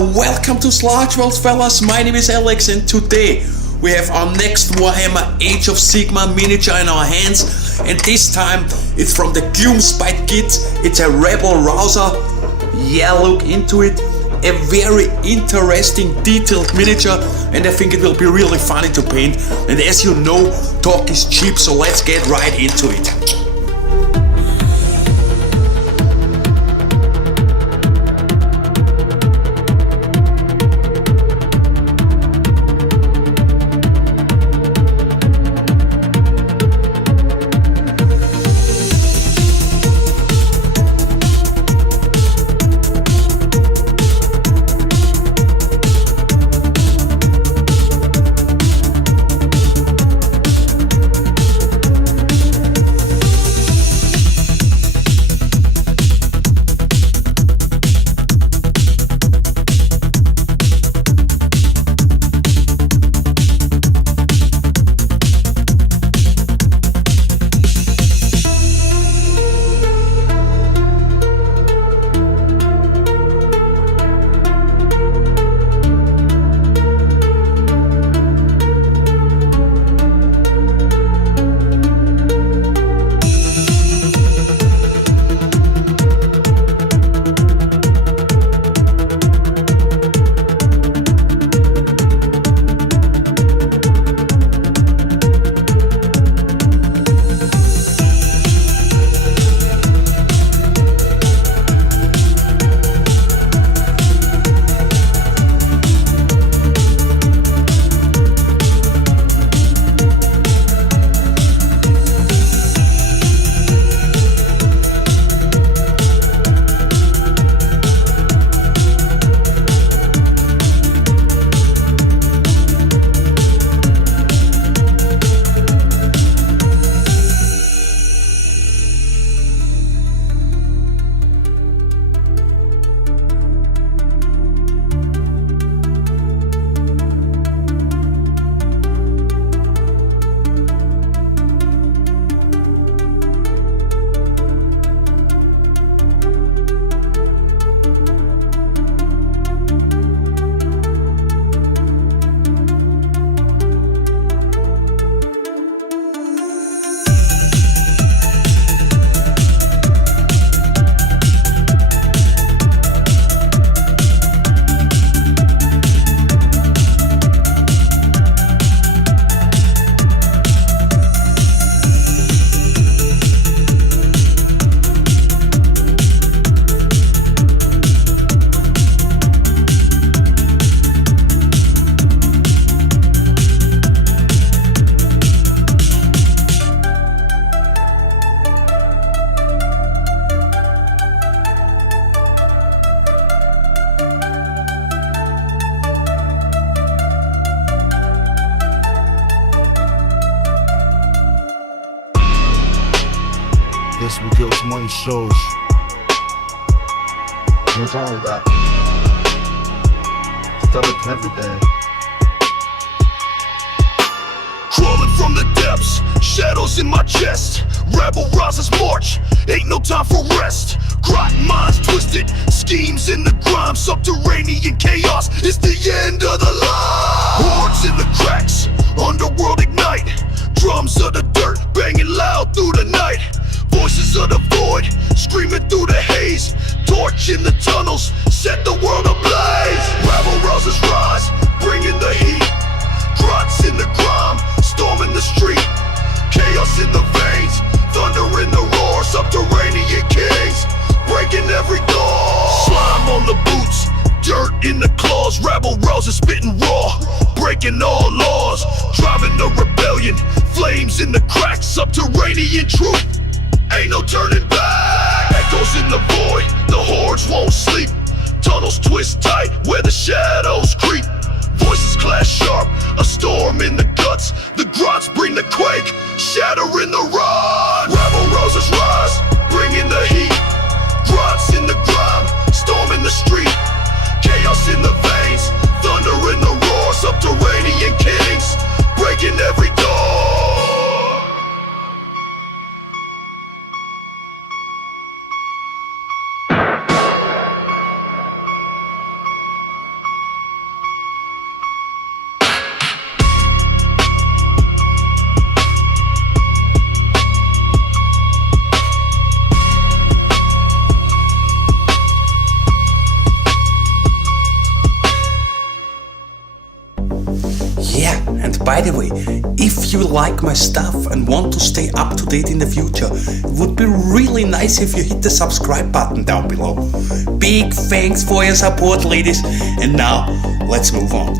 Welcome to Sludge World, fellas. My name is Alex, and today we have our next Warhammer Age of Sigmar miniature in our hands, and this time it's from the Gloomspite Gitz. It's a Rebel Rouser. Yeah, look into it. A very interesting, detailed miniature, and I think it will be really funny to paint. And as you know, talk is cheap, so let's get right into it. This we kill some money shows. What's all about? Start it every day. Crawling from the depths, shadows in my chest. Rebel Rouza's march, ain't no time for rest. Grot minds twisted, schemes in the grime. Subterranean chaos, it's the end of the line. Hordes in the cracks, underworld ignite. Drums of the dirt, banging loud through the night. Voices of the void, screaming through the haze. Torch in the tunnels, set the world ablaze. Rebel Rouzas rise, bringing the heat. Grots in the grime, storming the street. Chaos in the veins, thunder in the roar. Subterranean kings, breaking every door. Slime on the boots, dirt in the claws. Rebel Rouza spitting raw, breaking all laws. Driving the rebellion, flames in the cracks. Subterranean truth, ain't no turning back. Echoes in the void, the hordes won't sleep. Tunnels twist tight where the shadows creep. Voices clash sharp, a storm in the guts. The grots bring the quake, shattering the rod. Rebel Rouzas rise, bringing the heat. Grots in the grime, storming the street. Chaos in the veins, thunder in the roar. Subterranean kings, breaking every door. like my stuff and want to stay up to date in the future, it would be really nice if you hit the subscribe button down below. Big thanks for your support, ladies, and now let's move on.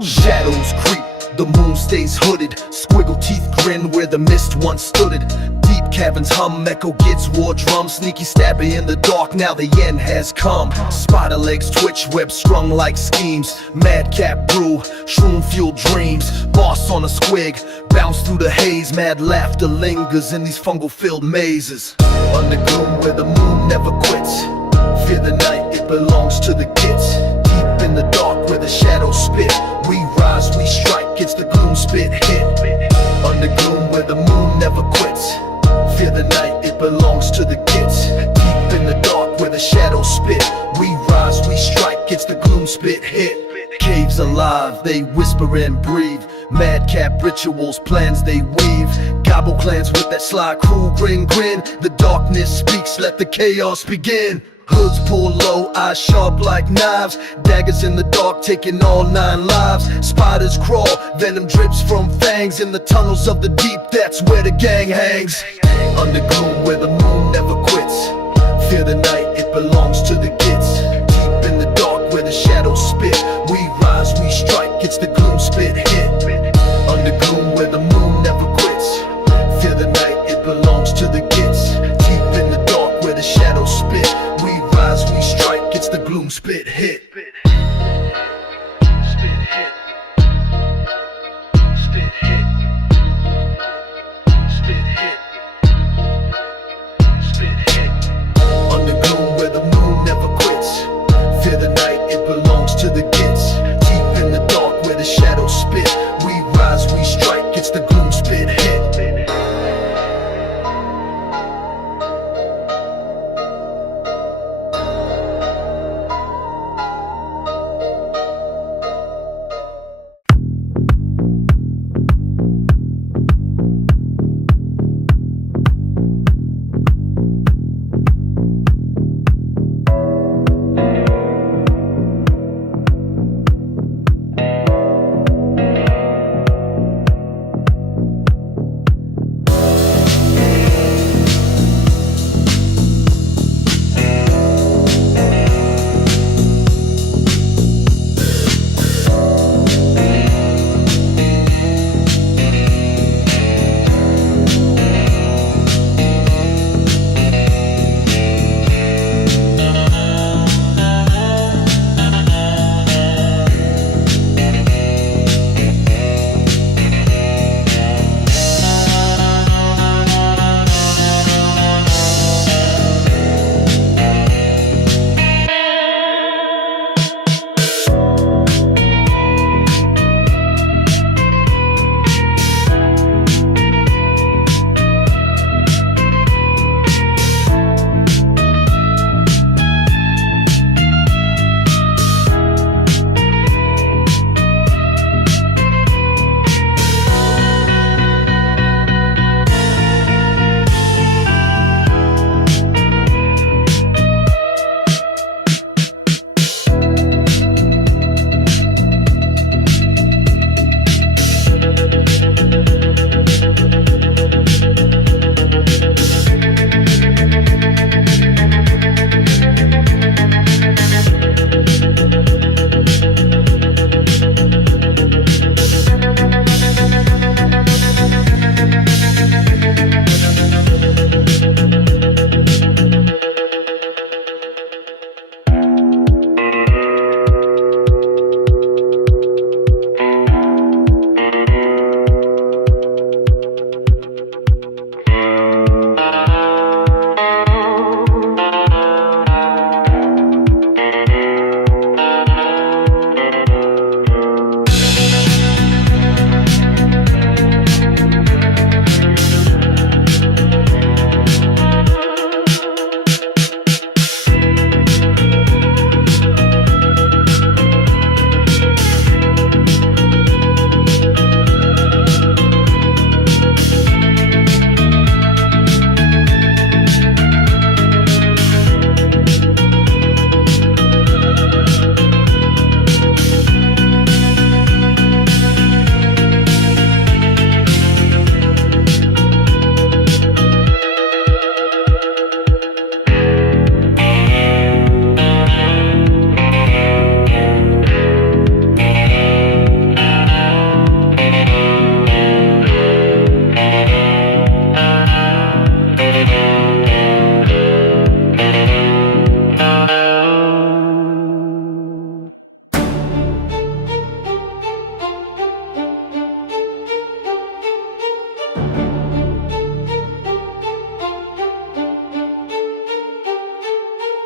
Shadows creep, the moon stays hooded. Squiggle teeth grin where the mist once stood it. Deep caverns hum, echo gets war drum. Sneaky stabber in the dark, now the end has come. Spider legs twitch, web strung like schemes. Madcap brew, shroom fueled dreams. Boss on a squig, bounce through the haze. Mad laughter lingers in these fungal filled mazes. Under gloom where the moon never quits. Fear the night, it belongs to the Gitz. Deep in the dark where the shadows spit. We rise, we strike, it's the Gloomspite hit. Under gloom where the moon never quits. Fear the night, it belongs to the Gitz. Deep in the dark where the shadows spit. We rise, we strike, it's the Gloomspite hit. Caves alive, they whisper and breathe. Madcap rituals, plans they weave. Gobble clans with that sly cruel grin. The darkness speaks, let the chaos begin. Hoods pull low, eyes sharp like knives. Daggers in the dark, taking all 9 lives. Spiders crawl, venom drips from fangs. In the tunnels of the deep, that's where the gang hangs. Under gloom where the moon never quits. Fear the night, it belongs to the Gitz. Deep in the dark where the shadows spit. We rise, we strike, it's the Gloomspite hit. Under gloom where the moon never quits. Fear the night, it belongs to the Gitz. Deep in the dark where the shadows spit. We rise, we strike, it's the Gloomspite hit. Under gloom where the moon never quits. Fear the night, it belongs to the Gitz. Deep in the dark where the shadows spit. We rise, we strike, it's the Gloomspite hit.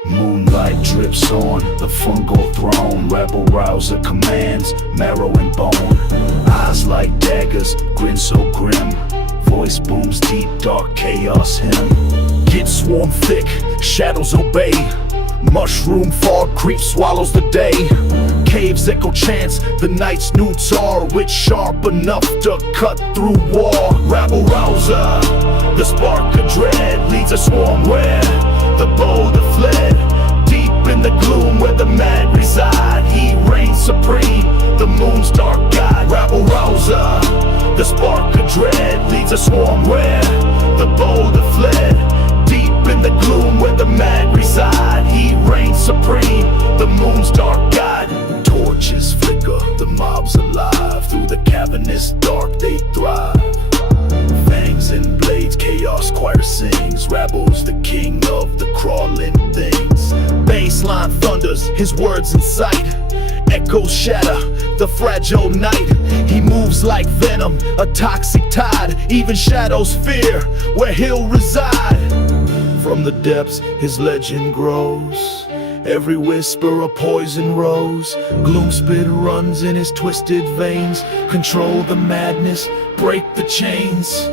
Moonlight drips on the fungal throne. Rebel rouser commands, marrow and bone. Eyes like daggers, grin so grim. Voice booms deep, dark chaos hymn. Git swarm thick, shadows obey. Mushroom fog creeps, swallows the day. Caves echo chants, the night's new tar. Witch sharp enough to cut through war. Rabble rouser, the spark of dread leads a swarm where the bold have fled. Deep in the gloom where the mad reside, he reigns supreme, the moon's dark guide. Rabble rouser, the spark of dread leads a swarm where the bold have fled. Deep in the gloom where the mad reside, he reigns supreme, the moon's dark guide. Torches flicker, the mob's alive. Through the cavernous dark they thrive. Fangs and blades, chaos choir sings. Rabble's the king of the crawling things. Baseline thunders, his words in sight. Echoes shatter the fragile night. He moves like venom, a toxic tide. Even shadows fear where he'll reside. From the depths his legend grows. Every whisper a poison rose. Gloomspite runs in his twisted veins. Control the madness, break the chains.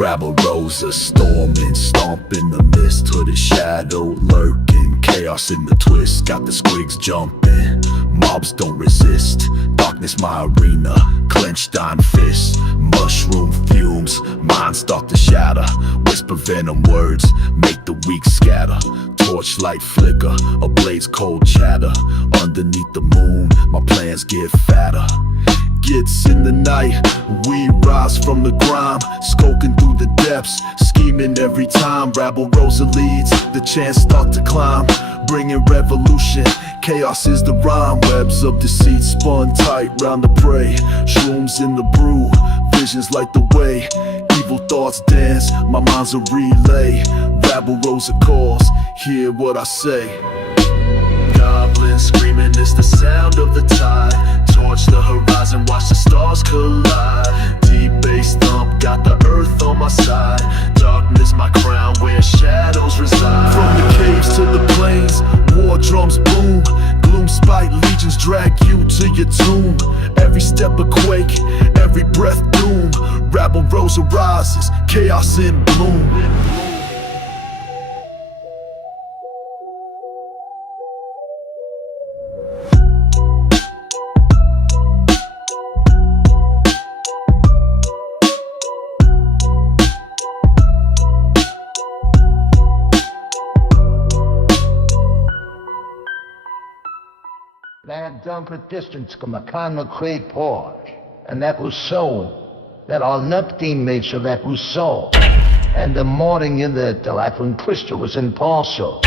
Rabble Rowza, storming, stomping the mist, hooded shadow lurking, chaos in the twist, got the squigs jumping, mobs don't resist, darkness my arena, clenched iron fists, mushroom fumes, minds start to shatter, whisper venom words, make the weak scatter, torchlight flicker, a blaze cold chatter, underneath the moon, my plans get fatter. Gits in the night, we rise from the grime, skulking through the depths, scheming every time. Rabble Rowza leads, the chance start to climb, bringing revolution, chaos is the rhyme. Webs of deceit spun tight round the prey, shrooms in the brew, visions light the way, evil thoughts dance, my mind's a relay. Rabble Rowza calls, hear what I say. Goblins screaming, it's the sound of the tide, torch the horizon, watch the stars collide, deep bass thump, got the earth on my side, darkness my crown where shadows reside. From the caves to the plains, war drums boom, Gloomspite legions drag you to your tomb, every step a quake, every breath doom, Rabble Rowza rises, chaos in bloom. That dumper distance come a concrete porch, and that was so. That all nothing made so that was so. And the morning in the life when Christa was in Paulso.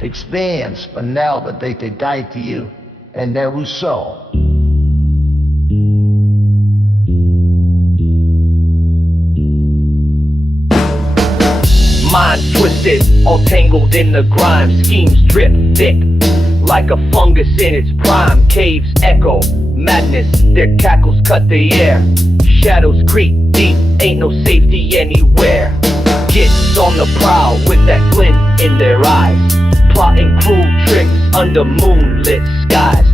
It expands, but now the day they died to you, and that was so. Mind twisted, all tangled in the grime, schemes drip thick like a fungus in its prime. Caves echo, madness, their cackles cut the air. Shadows creep deep, ain't no safety anywhere. Gits on the prowl with that glint in their eyes, plotting cruel tricks under moonlit skies.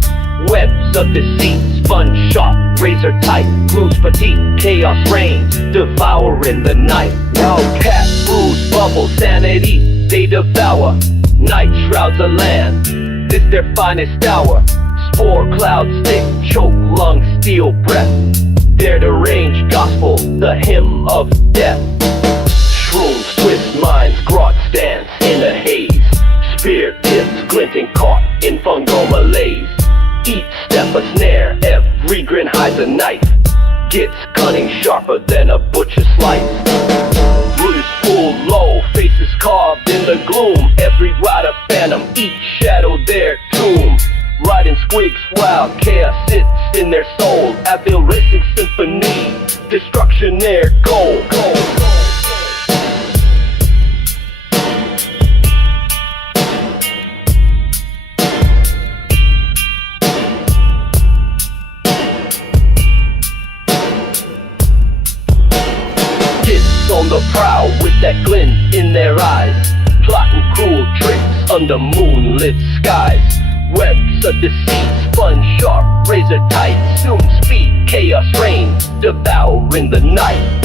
Webs of deceit spun sharp, razor tight, Gloomspite chaos reigns, devouring the night. Wildcat brews bubble sanity, they devour. Night shrouds the land, this their finest hour. Spore clouds stick, choke lungs, steal breath. Their deranged gospel, the hymn of death. Shrooms twist minds, grot stands in a haze. Spear tips glinting caught in fungal malaise. Each step a snare, every grin hides a knife. Gets cunning sharper than a butcher's slice. Roots pull low, faces carved in the gloom. Every rider phantom, each shadow their tomb. Riding squigs while chaos sits in their soul. Avil racing symphony, destruction their goal. On the prowl with that glint in their eyes, plotting cruel tricks under moonlit skies. Webs of deceit spun sharp, razor tight, zoom speed, chaos reigns, devouring the night.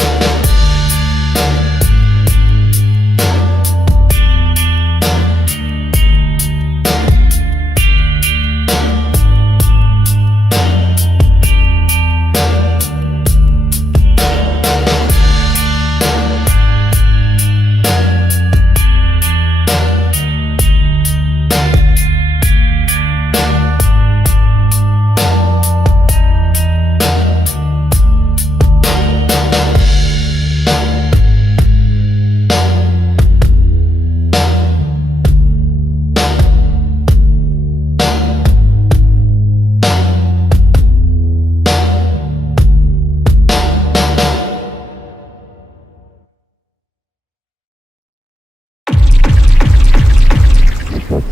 Thank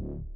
you.